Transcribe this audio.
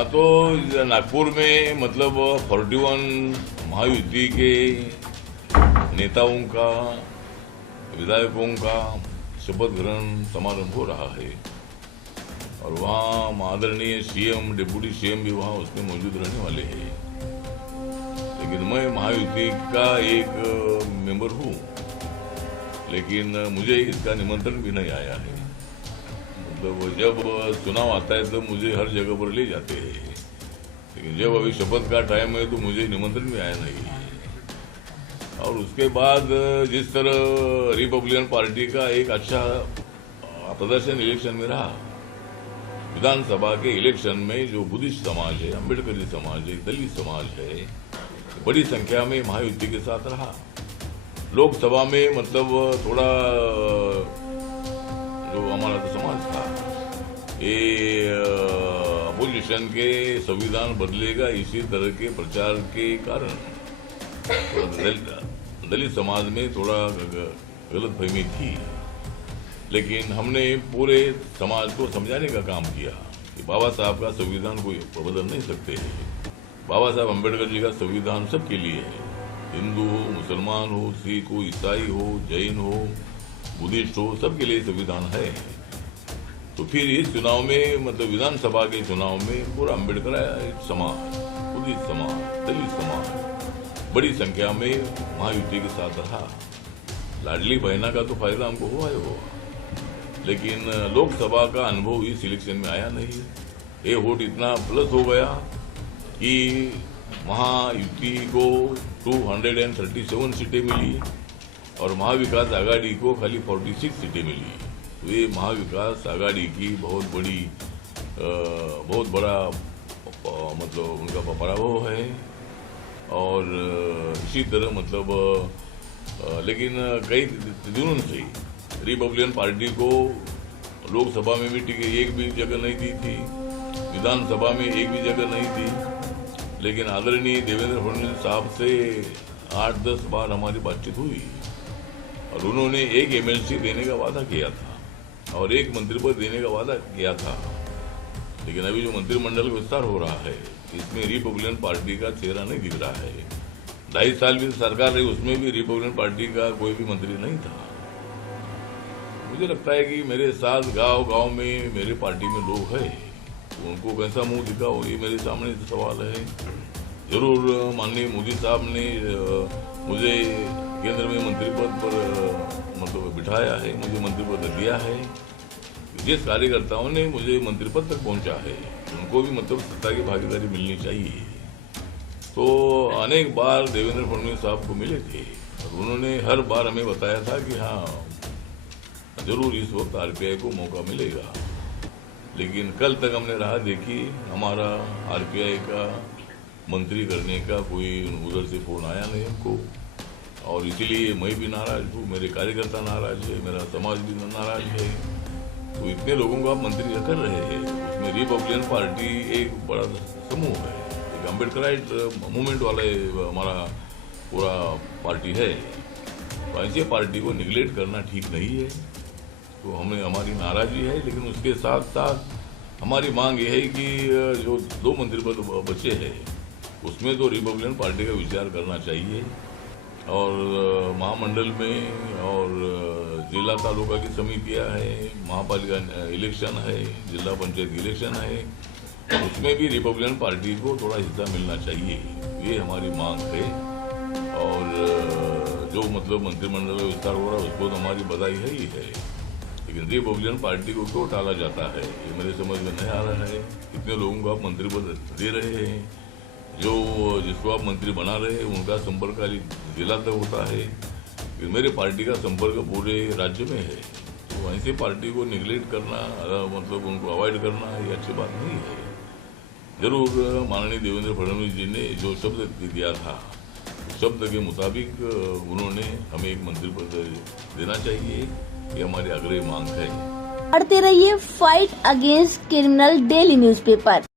हाँ, तो नागपुर में मतलब 41 महायुति के नेताओं का, विधायकों का शपथ ग्रहण समारोह हो रहा है और वहाँ आदरणीय सीएम, डिप्टी सीएम भी वहाँ उसमें मौजूद रहने वाले हैं। लेकिन मैं महायुति का एक मेंबर हूँ, लेकिन मुझे इसका निमंत्रण भी नहीं आया है। मतलब जब चुनाव आता है तो मुझे हर जगह पर ले जाते हैं, लेकिन जब अभी शपथ का टाइम है तो मुझे निमंत्रण भी आया नहीं है। और उसके बाद जिस तरह रिपब्लिकन पार्टी का एक अच्छा प्रदर्शन इलेक्शन में रहा, विधानसभा के इलेक्शन में जो बुद्धिस्ट समाज है, अम्बेडकरी समाज है, दलित समाज है, बड़ी संख्या में महायुति के साथ रहा। लोकसभा में मतलब थोड़ा जो हमारा तो समाज था, ये अपोजिशन के संविधान बदलेगा इसी तरह के प्रचार के कारण दलित समाज में थोड़ा गलतफहमी थी। लेकिन हमने पूरे समाज को समझाने का काम किया कि बाबा साहब का संविधान कोई बदल नहीं सकते हैं। बाबा साहब अम्बेडकर जी का संविधान सबके लिए है, हिंदू हो, मुसलमान हो, सिख हो, ईसाई हो, जैन हो, बुद्धिस्ट हो, सबके लिए संविधान है। तो फिर इस चुनाव में मतलब विधानसभा के चुनाव में पूरा अम्बेडकर समाज, बुद्धिस्ट समाज, दलित समाज बड़ी संख्या में महायुति के साथ रहा। लाडली बहना का तो फायदा हमको हुआ है वो, लेकिन लोकसभा का अनुभव इस इलेक्शन में आया नहीं। ये वोट इतना प्लस हो गया कि महायुति को 237 सीटें मिली और महाविकास आघाड़ी को खाली 46 सीटें मिली। तो ये महाविकास आघाड़ी की बहुत बड़ा मतलब उनका पराभव है। और इसी तरह मतलब लेकिन कई दिनों से रिपब्लिकन पार्टी को लोकसभा में भी टिकट एक भी जगह नहीं दी थी, विधानसभा में एक भी जगह नहीं थी। लेकिन आदरणीय देवेंद्र फडणवीस साहब से 8-10 बार हमारी बातचीत हुई और उन्होंने एक एमएलसी देने का वादा किया था और एक मंत्री पद देने का वादा किया था। लेकिन अभी जो मंत्रिमंडल विस्तार हो रहा है, इसमें रिपब्लिकन पार्टी का चेहरा नहीं दिख रहा है। 2.5 साल भी सरकार रही, उसमें भी रिपब्लिकन पार्टी का कोई भी मंत्री नहीं था। मुझे लगता है कि मेरे साथ गांव-गांव में मेरे पार्टी में लोग हैं, उनको कैसा मुंह दिखाओ, ये मेरे सामने सवाल है। जरूर माननीय मोदी साहब ने मुझे केंद्र में मंत्री पद पर मतलब बिठाया है, मुझे मंत्री पद दिया है। जिस कार्यकर्ताओं ने मुझे मंत्री पद तक पहुंचा है, उनको भी मतलब सत्ता की भागीदारी मिलनी चाहिए। तो अनेक बार देवेंद्र फडणवीस साहब को मिले थे और उन्होंने हर बार हमें बताया था कि हाँ जरूर इस वक्त आरपीआई को मौका मिलेगा। लेकिन कल तक हमने राह देखी, हमारा आरपीआई का मंत्री करने का कोई उधर से फोन आया नहीं हमको। और इसीलिए मैं भी नाराज हूँ, मेरे कार्यकर्ता नाराज है, मेरा समाज भी नाराज है। तो इतने लोगों को आप मंत्री कर रहे हैं, उसमें रिपब्लिकन पार्टी एक बड़ा समूह है, एक अम्बेडकराइट मूवमेंट वाला हमारा पूरा पार्टी है। तो ऐसी पार्टी को निगलेक्ट करना ठीक नहीं है। तो हमें हमारी नाराजगी है, लेकिन उसके साथ साथ हमारी मांग यह है कि जो 2 मंत्री पद बचे हैं उसमें तो रिपब्लिकन पार्टी का विचार करना चाहिए। और महामंडल में और जिला तालुका की समितियां है, महापालिका इलेक्शन है, जिला पंचायत इलेक्शन है, उसमें भी रिपब्लिकन पार्टी को थोड़ा हिस्सा मिलना चाहिए, ये हमारी मांग है। और जो मतलब मंत्रिमंडल का विस्तार हो रहा है उसको तो हमारी बधाई है ही है, लेकिन रिपब्लिकन पार्टी को क्यों टाला जाता है ये मेरे समझ में नहीं आ रहा है। इतने लोगों को आप मंत्री पद दे रहे हैं, जो जिसको आप मंत्री बना रहे हैं उनका संपर्क खाली जिला तक होता है, मेरे पार्टी का संपर्क पूरे राज्य में है। तो ऐसी पार्टी को निगलेक्ट करना मतलब उनको अवॉइड करना ये अच्छी बात नहीं है। जरूर माननीय देवेंद्र फडणवीस जी ने जो शब्द दिया था, शब्द के मुताबिक उन्होंने हमें एक मंत्री पद देना चाहिए, ये हमारी आग्रही मांग है। पढ़ते रहिए fight against criminal daily newspaper.